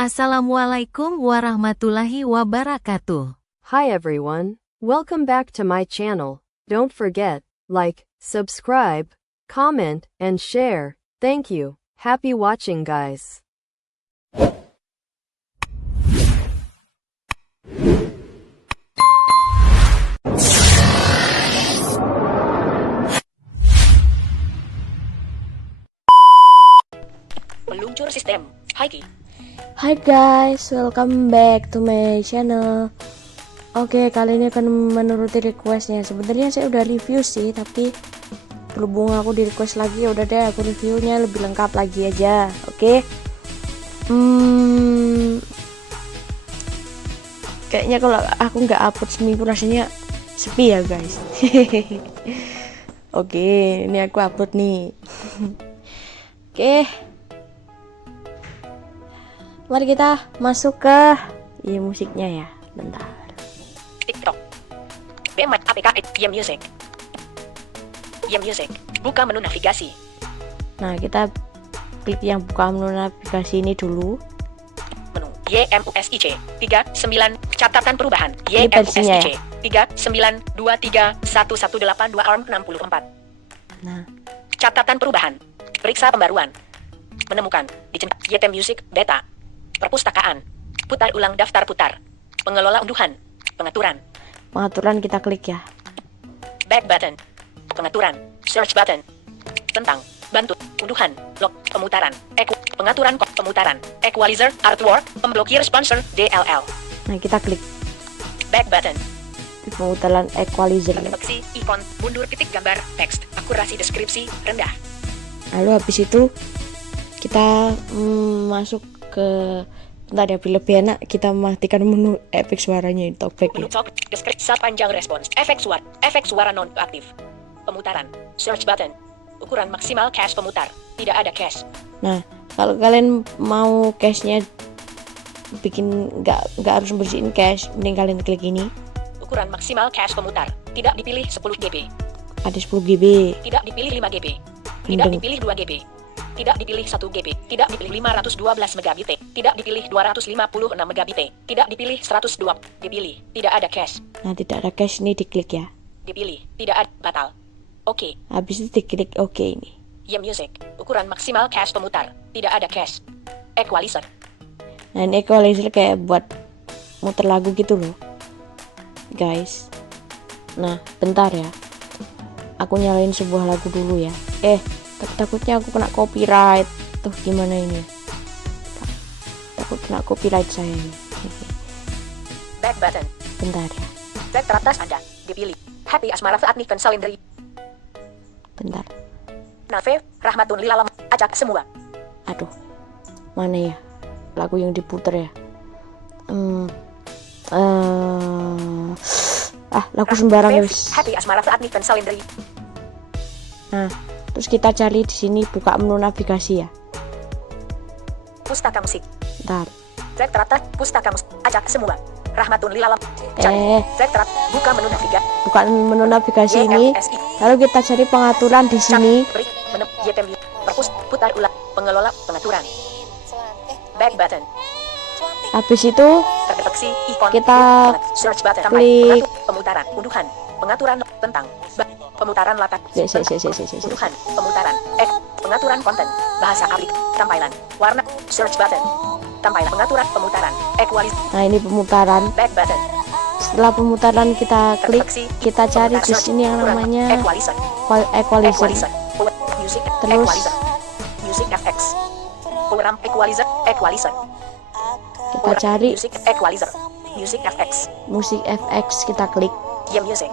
Assalamualaikum warahmatullahi wabarakatuh. Hi everyone, welcome back to my channel. Don't forget, like, subscribe, comment, and share. Thank you. Happy watching guys. Meluncur sistem. Hai Ki. Hai guys, welcome back to my channel. Oke, kali ini akan menuruti requestnya. Sebenarnya saya udah review sih, tapi berhubung aku di request lagi, ya udah deh aku reviewnya lebih lengkap lagi aja. Oke. Kayaknya kalau aku nggak upload seminggu rasanya sepi ya guys. Oke, ini aku upload nih. Oke. Mari kita masuk ke musiknya ya. Bentar. TikTok. Bemat APK Music. Music. Buka menu navigasi. Nah, kita klik yang buka menu navigasi ini dulu. Menu YMUSIC 39 catatan perubahan. Ini versinya YMUSIC 3923118 ARM 64. Nah, Catatan perubahan. Periksa pembaruan. Menemukan di YT Music Beta. Perpustakaan. Putar ulang daftar putar. Pengelola unduhan. Pengaturan. pengaturan kita klik ya. Back button. Pengaturan. Search button. Tentang. Bantu. Unduhan. Lock. Pemutaran. Pengaturan pemutaran. Equalizer. Artwork. Pemblokir sponsor. DLL. Nah, kita klik Back button. di pemutaran equalizer. Deteksi. Ikon. Mundur titik gambar. Teks. Akurasi deskripsi. Rendah. Lalu habis itu kita masuk ke bentar ya, lebih enak kita matikan menu efek suaranya ini, talkback ya. Menu talk. Deskripsi panjang respons. Efek suara. Efek suara non aktif. Pemutaran. Search button. Ukuran maksimal cache pemutar. Tidak ada cache. Nah, kalau kalian mau cache-nya bikin nggak harus bersihin cache, mending kalian klik ini. Ukuran maksimal cache pemutar. Tidak dipilih 10 GB. Ada 10 GB. Tidak dipilih 5 GB. Tidak Gendeng. dipilih 2 GB. Tidak dipilih 1 GB. Tidak dipilih 512 megabit. Tidak dipilih 256 megabit. Tidak dipilih 102. Dipilih. Tidak ada cache. Nah, tidak ada cache, ini diklik ya. Dipilih. Tidak ada. Batal. Oke. Habis itu diklik OK ini. Music. Ukuran maksimal cache pemutar. Tidak ada cache. Equalizer. Nah, ini equalizer kayak buat muter lagu gitu loh guys. Nah, bentar ya, aku nyalain sebuah lagu dulu ya. Takutnya aku kena copyright. Tuh gimana ini, takut kena copyright saya ini. Back button. Bentar ya, Back teratas Anda. Dipilih. Happy Asmara Faatni Consalindri. bentar. Nave. Rahmatun Lilalam. Acak semua. Aduh, mana ya lagu yang diputer ya? Lagu sembarang ya wis. Happy Asmara Faatni Consalindri. Nah, terus kita cari di sini, buka menu navigasi ya. Pustaka musik. Bentar. Back teratas. Pustaka musik. Acak semua. Rahmatun Lilalam. Cari. Back teratas. Buka menu navigasi. Buka menu navigasi ini. Lalu kita cari pengaturan di sini. Putar ulang. Pengelola pengaturan. Back button. Habis itu Terdeteksi ikon. kita Search button. klik. Pemutaran. Unduhan. Pengaturan tentang. Pemutaran latar. Unduhan. Pemutaran. Pengaturan konten. Bahasa aplik. Tampilan. Warna. Search button. Tampilan. Pengaturan. Pemutaran. Equalizer. Nah, ini pemutaran. Back button. Setelah pemutaran kita klik, Terdeteksi. kita cari di sini yang namanya Equalizer. equalizer. Music. Terus Equalizer. Music FX. Program Equalizer. Equalizer. kita cari Music Equalizer. Music FX. musik FX, kita klik. Music.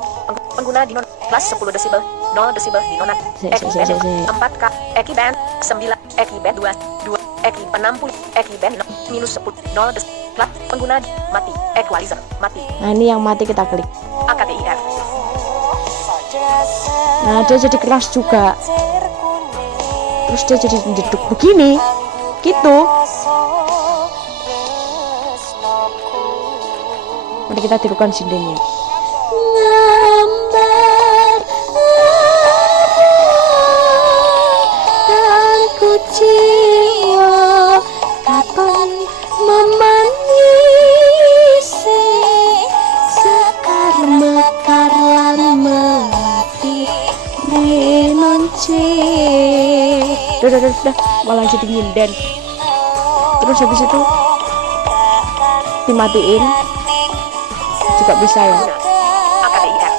Pengguna di non plus 10 desibel, 0 desibel di nonat. Eki band 4K, Eki band 9, Eki band 2, Eki 60, Eki band minus 10, 0 desibel. Plat pengguna mati. Equalizer mati. Nah, ini yang mati, kita klik. AKTIF. Nah, dia jadi keras juga. Terus dia jadi jeduk begini, gitu. Mari kita tirukan sindennya. Jiwa kapan udah malah jadi nyinden. Terus habis itu dimatiin juga bisa ya. AKDIR.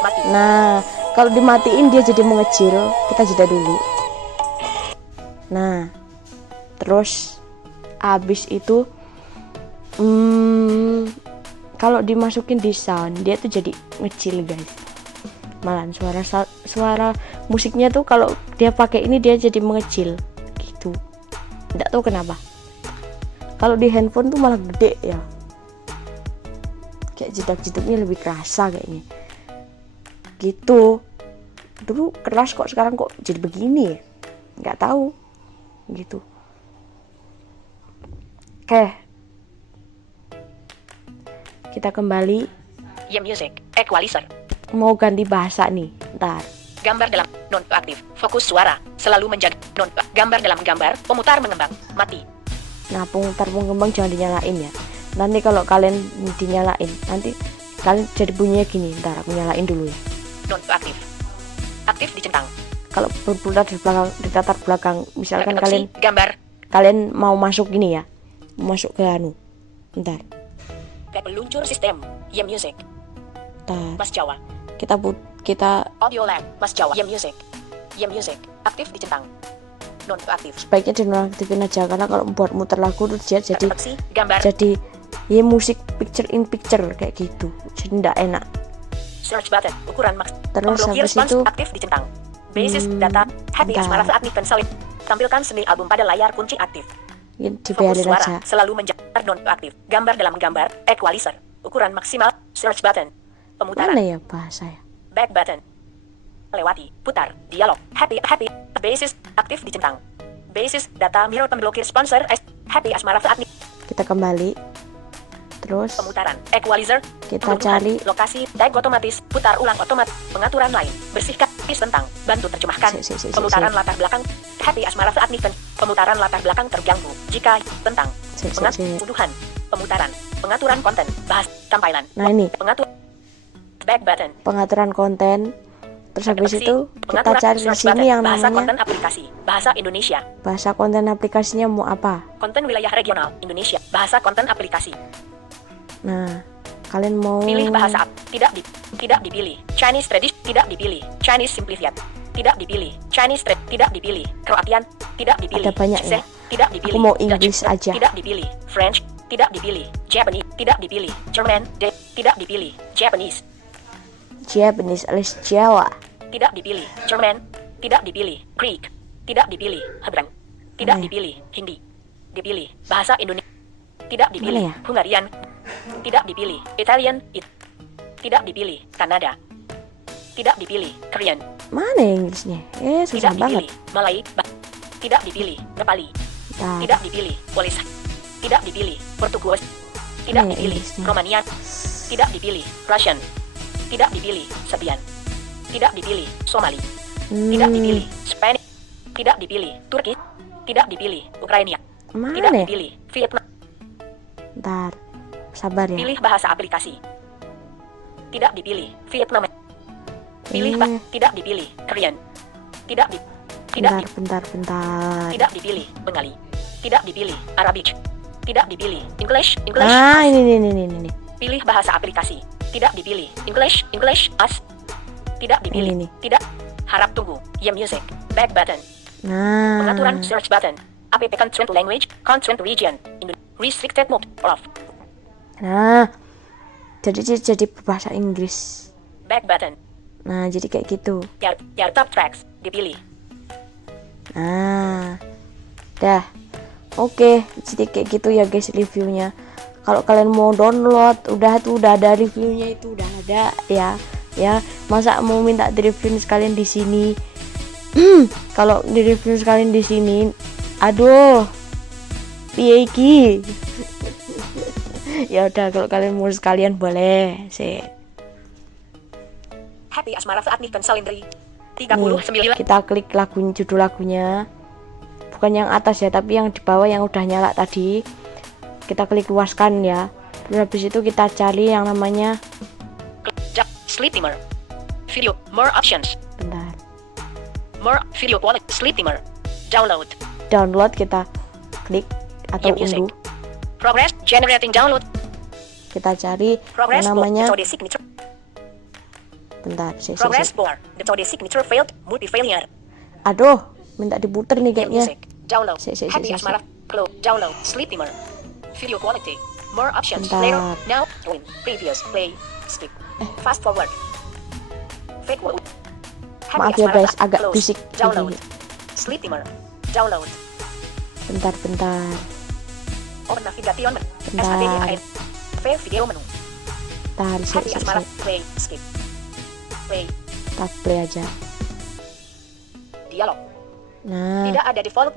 Mati. Nah, kalau dimatiin dia jadi mengecil. Kita jeda dulu. Nah, terus habis itu kalau dimasukin di sound dia tuh jadi ngecil guys. Malah suara musiknya tuh kalau dia pakai ini dia jadi mengecil gitu. Tidak tahu kenapa. Kalau di handphone tuh malah gede ya. Kayak jedak-jeduknya lebih kerasa kayaknya. Gitu. Dulu keras kok, sekarang kok jadi begini ya? Nggak tahu. Gitu. Oke. Kita kembali. Music. Equalizer. Mau ganti bahasa nih. Ntar. Gambar dalam non aktif. Fokus suara. Selalu menjaga non gambar dalam gambar. Pemutar mengembang. Mati. Nah, pemutar mengembang jangan dinyalain ya. Nanti kalau kalian dinyalain, nanti kalian jadi bunyinya gini. Ntar aku nyalain dulu ya. Non aktif. Aktif dicentang. Kalau berputar di belakang, di latar belakang, misalkan Opsi, kalian mau masuk gini ya, masuk ke anu. Ntar. Ke peluncur sistem. Music. Ntar. Mas Jawa. Kita Audio Lab. Mas Jawa. Music. Music. Aktif dicentang. Non aktif. sebaiknya dinonaktifin aja, karena kalau buat muter lagu terus dia jadi Opsi, gambar. jadi ya musik picture in picture kayak gitu, jadi ndak enak. Search button. Ukuran maks. Terus Pemblokir habis respons itu aktif dicentang. Basis data. Happy bentar. Asmara saat Niken Salim. Tampilkan seni album pada layar kunci aktif. ya, Fokus dibiarin suara. aja. Selalu menjaga non aktif. Gambar dalam gambar. Equalizer. Ukuran maksimal. Search button. Pemutaran. Mana ya bahasa ya? Back button. Lewati. Putar. Dialog. Happy. Basis. Aktif dicentang. Basis. Data mirror pemblokir sponsor. Happy Asmara saat Niken. Kita kembali. Terus Pemutaran. Equalizer. kita Kebutuhan, cari lokasi, tag otomatis, putar ulang otomatis, pengaturan lain, bersihkan, tentang, bantu terjemahkan, pemutaran latar belakang, Happy Asmara saat Niken, pemutaran latar belakang terganggu, jika, tentang, pengaturan, pemutaran, pengaturan konten, bahas, tampilan, Nah ini pengatur, back button, pengaturan konten. Terus habis opsi, itu kita cari di search sini button, yang bahasa namanya konten aplikasi, bahasa Indonesia, bahasa konten aplikasinya mau apa. konten wilayah regional, Indonesia, bahasa konten aplikasi, Nah, kalian mau pilih bahasa tidak dipilih, Chinese tradition tidak dipilih, Chinese simplified tidak dipilih, Chinese tidak dipilih, Kroatian tidak dipilih, Ada banyak ya. tidak dipilih, Aku mau Dutch, Inggris aja. tidak dipilih, French tidak dipilih, Japanese tidak dipilih, German tidak dipilih, Japanese alias Jawa. tidak dipilih, German tidak dipilih, Greek tidak dipilih, Hebrew tidak Mana ya? dipilih, Hindi dipilih, bahasa Indonesia tidak dipilih, Mana ya? Hungarian tidak dipilih, Italian tidak dipilih, Kanada tidak dipilih, Korean Mana ya Inggrisnya? Susah tidak banget. dipilih, Malay tidak dipilih, Nepali Ntar. tidak dipilih, Polis tidak dipilih, Portugis tidak Mana ya dipilih, Inggrisnya? Romania tidak dipilih, Russian tidak dipilih, Serbian tidak dipilih, Somali tidak dipilih, Spanish tidak dipilih, Turki tidak dipilih, Ukraina Mana tidak ya? dipilih, Vietnam Ntar. Sabar ya. pilih bahasa aplikasi tidak dipilih, Vietnam pilih tidak dipilih, Korean tidak Bentar. tidak dipilih, Bengali tidak dipilih, Arabic tidak dipilih, English Ah, ini. pilih bahasa aplikasi tidak dipilih, English as tidak dipilih, Ini nih. tidak harap tunggu, Music back button, Nah. pengaturan search button, app content language, content region, restricted mode off, Nah. Jadi berbahasa Inggris. back button, Nah, jadi kayak gitu. your top tracks dipilih, Nah. Dah. Oke, jadi kayak gitu ya guys reviewnya. Kalau kalian mau download, udah ada reviewnya, itu udah ada ya. Masa mau minta di review sekalian di sini? Kalau di review sekalian di sini, aduh, piye iki? Ya udah, kalau kalian mau sekalian boleh sih. Happy Asmara saat Niken Salindri Nih, 39 kita klik judul lagunya, bukan yang atas ya, tapi yang di bawah yang udah nyala tadi. Kita klik luaskan ya. Terus habis itu kita cari yang namanya, sleep timer, video more options, bentar, more video quality, sleep timer, Download. Download kita klik atau Music. unduh. Progress. Generating download. Kita cari Progress yang namanya. Metode signature. Bentar, Progress bar. Metode signature failed. Multi failure. Aduh, minta diputer nih Game kayaknya. music. Download. Si. Happy Asmara. Close. Download. Sleep timer. Video quality. More options. Bentar. Later. Now. Win. Previous. Play. Skip. Fast forward. Fake word. Maaf ya guys, agak Close. bisik. Download. Sleep timer. Download. Bentar. Open navigation. Bentar. SADIN. Play video menu. Bentar, Happy Asmara. Play. Skip. Play. Kita play aja. Dialog. Nah, Tidak ada default.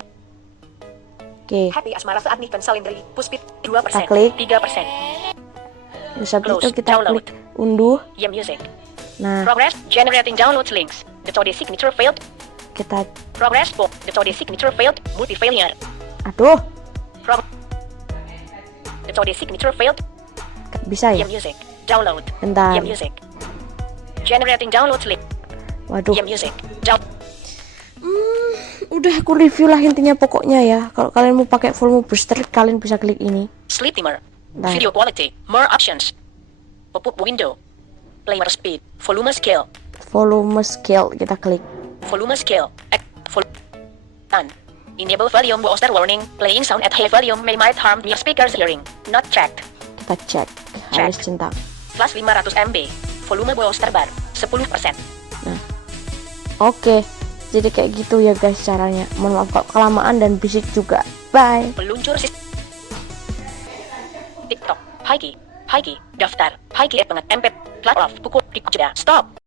oke. Happy Asmara saat nih salindri. Push speed 2%. Kita klik. 3%. Terus habis Close. itu kita Download. klik unduh. Yeah, music. Nah, Progress. Generating download links. Metode signature failed. kita Progress. Metode signature failed. Multi failure. aduh, Metode signature failed. bisa ya? Yeah, music. Download. Bentar. Yeah, music. Generating download link. Waduh. Yeah, music. Down. Udah aku review lah intinya pokoknya ya. Kalau kalian mau pakai volume booster, kalian bisa klik ini. Sleep timer. Nah. Video quality. More options. Pop-up window. Player speed. Volume scale. Volume scale kita klik. Volume scale. On. Enable volume booster warning. Playing sound at high volume might harm your speaker's hearing. Not checked. Kita cek. Harus centang. Flash 500 MB. Volume booster bar 10%. Nah, oke. Jadi kayak gitu ya guys caranya. Mohon maaf kalau kelamaan dan bisik juga. Bye. Peluncur TikTok. Haiki. Daftar. Haiki penget MP. Plat off. Pukul. Jeda. Stop.